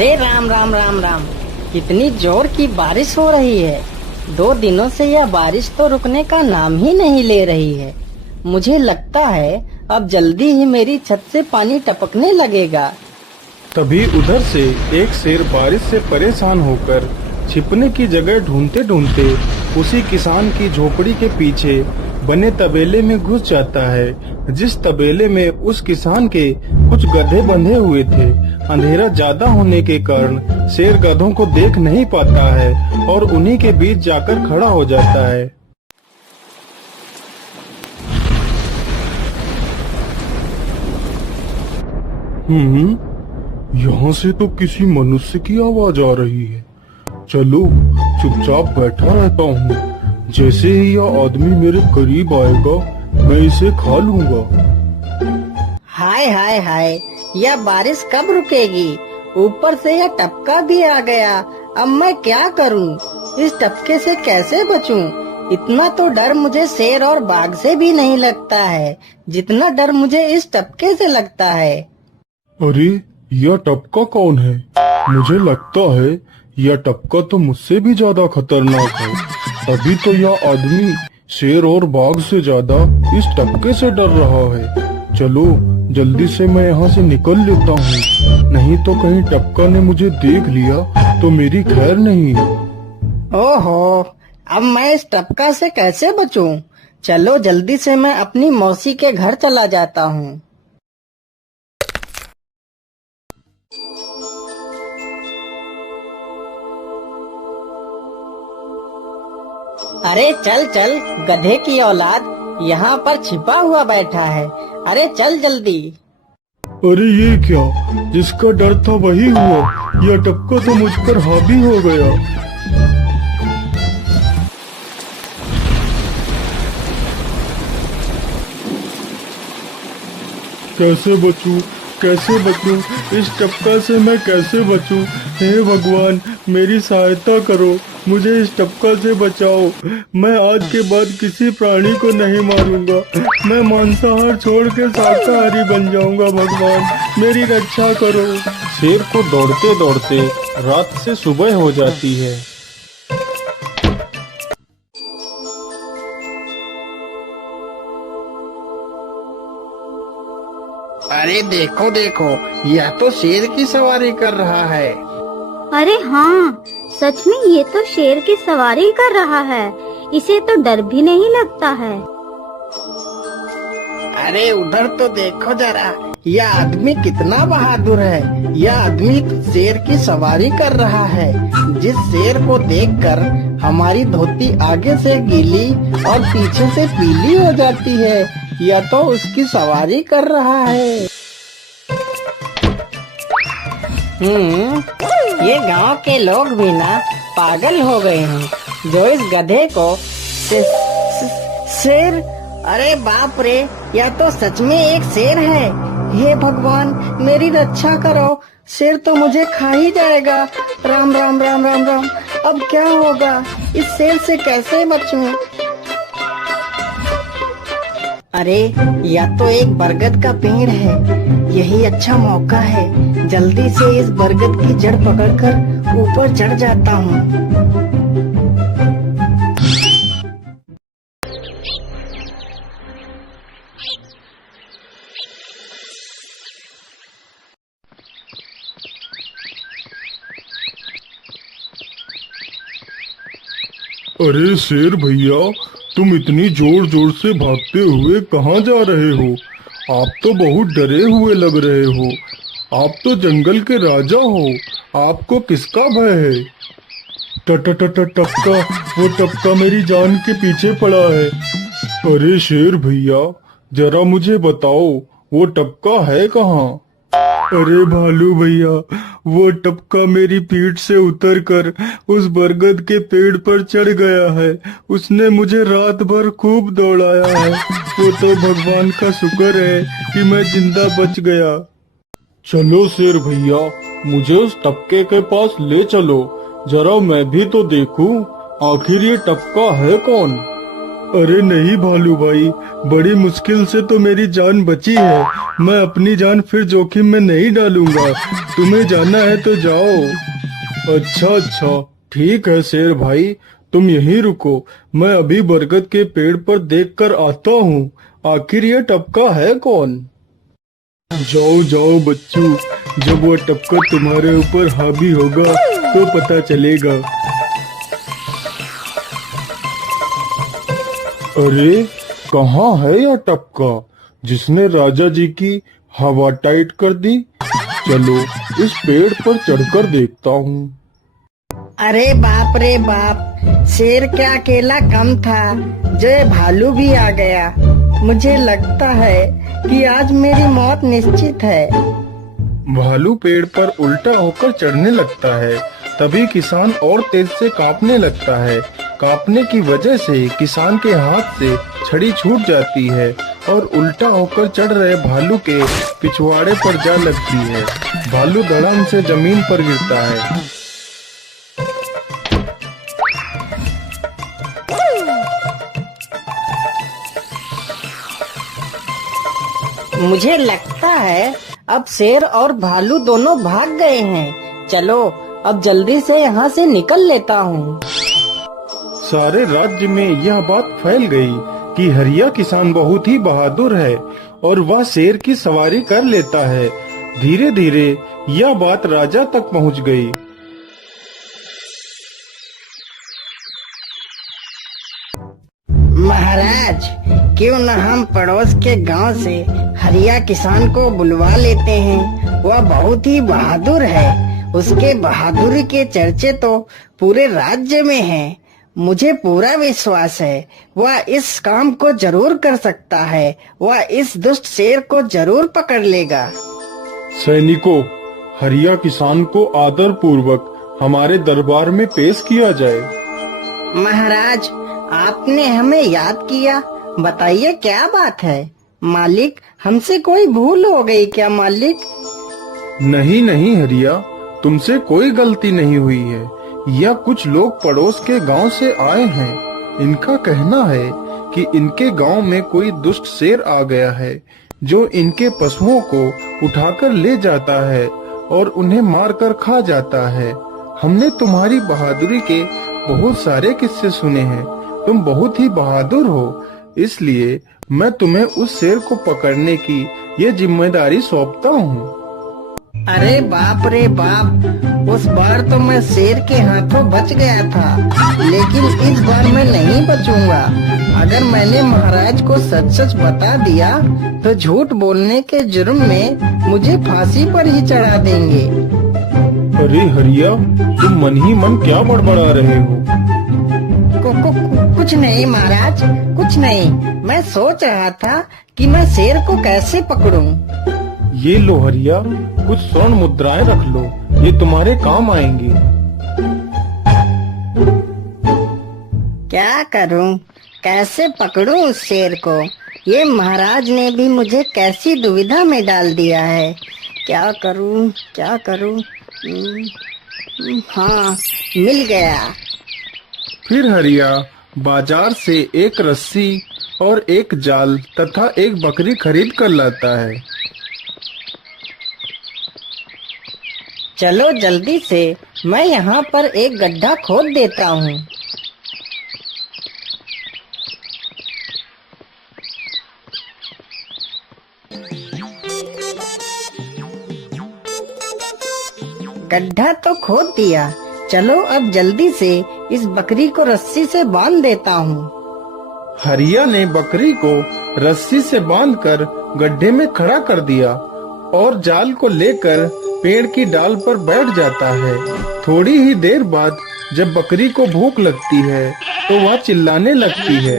अरे राम राम राम राम। कितनी जोर की बारिश हो रही है। 2 दिनों से यह बारिश तो रुकने का नाम ही नहीं ले रही है। मुझे लगता है अब जल्दी ही मेरी छत से पानी टपकने लगेगा। तभी उधर से एक शेर बारिश से परेशान होकर छिपने की जगह ढूंढते ढूंढते उसी किसान की झोपड़ी के पीछे बने तबेले में घुस जाता है, जिस तबेले में उस किसान के कुछ गधे बंधे हुए थे। अंधेरा ज्यादा होने के कारण शेर गधों को देख नहीं पाता है और उन्हीं के बीच जाकर खड़ा हो जाता है। यहाँ से तो किसी मनुष्य की आवाज आ रही है। चलो चुपचाप बैठा रहता हूँ। जैसे ही यह आदमी मेरे करीब आएगा मैं इसे खा लूंगा। हाय हाय हाय, यह बारिश कब रुकेगी? ऊपर से यह टपका भी आ गया। अब मैं क्या करूं? इस टपके से कैसे बचूं? इतना तो डर मुझे शेर और बाघ से भी नहीं लगता है जितना डर मुझे इस टपके से लगता है। अरे यह टपका कौन है? मुझे लगता है यह टपका तो मुझसे भी ज्यादा खतरनाक है। अभी तो यह आदमी शेर और बाघ से ज्यादा इस टपके से डर रहा है। चलो जल्दी से मैं यहाँ से निकल लेता हूँ, नहीं तो कहीं टपका ने मुझे देख लिया तो मेरी खैर नहीं। ओहो, अब मैं इस टपका से कैसे बचूं? चलो जल्दी से मैं अपनी मौसी के घर चला जाता हूँ। अरे चल चल गधे की औलाद, यहाँ पर छिपा हुआ बैठा है। अरे चल जल्दी। अरे ये क्या, जिसका डर था वही हुआ। यह टपका तो मुझ पर हावी हो गया। कैसे बचूं? कैसे बचूं? इस टपका से मैं कैसे बचूं? हे भगवान मेरी सहायता करो, मुझे इस टपका से बचाओ। मैं आज के बाद किसी प्राणी को नहीं मारूंगा। मैं मांसाहार छोड़ के शाकाहारी बन जाऊंगा। भगवान मेरी रक्षा करो। शेर को दौड़ते दौड़ते रात से सुबह हो जाती है। अरे देखो देखो, यह तो शेर की सवारी कर रहा है। अरे हाँ, सच में ये तो शेर की सवारी कर रहा है। इसे तो डर भी नहीं लगता है। अरे उधर तो देखो जरा, यह आदमी कितना बहादुर है। यह आदमी शेर की सवारी कर रहा है। जिस शेर को देखकर हमारी धोती आगे से गीली और पीछे से पीली हो जाती है, यह तो उसकी सवारी कर रहा है। ये गांव के लोग भी ना पागल हो गए हैं जो इस गधे को शेर। अरे बाप रे, यह तो सच में एक शेर है। हे भगवान मेरी रक्षा करो, शेर तो मुझे खा ही जाएगा। राम राम राम राम राम। अब क्या होगा? इस शेर से कैसे बचूं? अरे यह तो एक बरगद का पेड़ है। यही अच्छा मौका है, जल्दी से इस बरगद की जड़ पकड़कर ऊपर चढ़ जाता हूँ। अरे शेर भैया, तुम इतनी जोर जोर से भागते हुए कहाँ जा रहे हो? आप तो बहुत डरे हुए लग रहे हो। आप तो जंगल के राजा हो, आपको किसका भय है? टपका, वो टपका मेरी जान के पीछे पड़ा है। अरे शेर भैया जरा मुझे बताओ, वो टपका है कहाँ? अरे भालू भैया, वो टपका मेरी पीठ से उतरकर उस बरगद के पेड़ पर चढ़ गया है। उसने मुझे रात भर खूब दौड़ाया है। वो तो भगवान का शुक्र है कि मैं जिंदा बच गया। चलो शेर भैया, मुझे उस टपके के पास ले चलो, जरा मैं भी तो देखूं आखिर ये टपका है कौन। अरे नहीं भालू भाई, बड़ी मुश्किल से तो मेरी जान बची है। मैं अपनी जान फिर जोखिम में नहीं डालूंगा। तुम्हें जाना है तो जाओ। अच्छा अच्छा, ठीक है शेर भाई, तुम यहीं रुको। मैं अभी बरगद के पेड़ पर देख कर आता हूँ, आखिर ये टपका है कौन। जाओ जाओ बच्चों, जब वो टपका तुम्हारे ऊपर हावी होगा तो पता चलेगा। अरे कहाँ है यह टपका जिसने राजा जी की हवा टाइट कर दी। चलो इस पेड़ पर चढ़कर देखता हूँ। अरे बाप रे बाप, शेर क्या अकेला कम था, जो ये भालू भी आ गया। मुझे लगता है कि आज मेरी मौत निश्चित है। भालू पेड़ पर उल्टा होकर चढ़ने लगता है, तभी किसान और तेज से कांपने लगता है। कांपने की वजह से किसान के हाथ से छड़ी छूट जाती है और उल्टा होकर चढ़ रहे भालू के पिछवाड़े पर जा लगती है। भालू धड़ाम से जमीन पर गिरता है। मुझे लगता है अब शेर और भालू दोनों भाग गए हैं। चलो अब जल्दी से यहाँ से निकल लेता हूँ। सारे राज्य में यह बात फैल गई कि हरिया किसान बहुत ही बहादुर है और वह शेर की सवारी कर लेता है। धीरे धीरे यह बात राजा तक पहुँच गई। महाराज, क्यों न हम पड़ोस के गांव से हरिया किसान को बुलवा लेते हैं। वह बहुत ही बहादुर है। उसके बहादुरी के चर्चे तो पूरे राज्य में हैं। मुझे पूरा विश्वास है वह इस काम को जरूर कर सकता है। वह इस दुष्ट शेर को जरूर पकड़ लेगा। सैनिकों, हरिया किसान को आदर पूर्वक हमारे दरबार में पेश किया जाए। महाराज, आपने हमें याद किया। बताइए क्या बात है। मालिक, हमसे कोई भूल हो गई क्या मालिक? नहीं नहीं हरिया, तुमसे कोई गलती नहीं हुई है। यह कुछ लोग पड़ोस के गांव से आए हैं। इनका कहना है कि इनके गांव में कोई दुष्ट शेर आ गया है जो इनके पशुओं को उठाकर ले जाता है और उन्हें मारकर खा जाता है। हमने तुम्हारी बहादुरी के बहुत सारे किस्से सुने हैं। तुम बहुत ही बहादुर हो, इसलिए मैं तुम्हें उस शेर को पकड़ने की ये जिम्मेदारी सौंपता हूँ। अरे बाप रे बाप, उस बार तो मैं शेर के हाथों बच गया था, लेकिन इस बार मैं नहीं बचूंगा। अगर मैंने महाराज को सच सच बता दिया तो झूठ बोलने के जुर्म में मुझे फांसी पर ही चढ़ा देंगे। अरे हरिया, तुम मन ही मन क्या बड़बड़ा रहे हो? कुछ नहीं महाराज, कुछ नहीं। मैं सोच रहा था कि मैं शेर को कैसे पकड़ूं। ये लो हरिया, कुछ स्वर्ण मुद्राएं रख लो, ये तुम्हारे काम आएंगी। क्या करूं, कैसे पकड़ूं उस शेर को? ये महाराज ने भी मुझे कैसी दुविधा में डाल दिया है। क्या करूं, क्या करूं? हाँ, मिल गया। फिर हरिया बाजार से एक रस्सी और एक जाल तथा एक बकरी खरीद कर लाता है। चलो जल्दी से, मैं यहाँ पर एक गड्ढा खोद देता हूँ। गड्ढा तो खोद दिया। चलो अब जल्दी से इस बकरी को रस्सी से बांध देता हूँ। हरिया ने बकरी को रस्सी से बांधकर गड्ढे में खड़ा कर दिया और जाल को लेकर पेड़ की डाल पर बैठ जाता है। थोड़ी ही देर बाद जब बकरी को भूख लगती है तो वह चिल्लाने लगती है।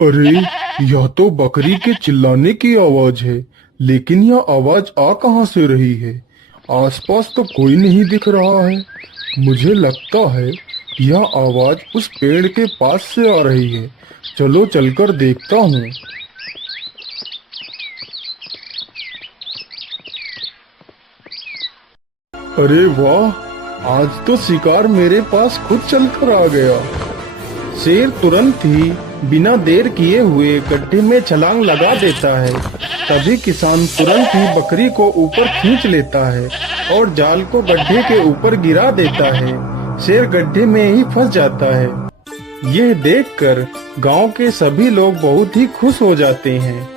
अरे, यह तो बकरी के चिल्लाने की आवाज है, लेकिन यह आवाज आ कहां से रही है? आसपास तो कोई नहीं दिख रहा है। मुझे लगता है यह आवाज उस पेड़ के पास से आ रही है। चलो चलकर देखता हूँ। अरे वाह, आज तो शिकार मेरे पास खुद चलकर आ गया। शेर तुरंत ही बिना देर किए हुए गड्ढे में छलांग लगा देता है। तभी किसान तुरंत ही बकरी को ऊपर खींच लेता है और जाल को गड्ढे के ऊपर गिरा देता है। शेर गड्ढे में ही फंस जाता है। यह देखकर गांव के सभी लोग बहुत ही खुश हो जाते हैं।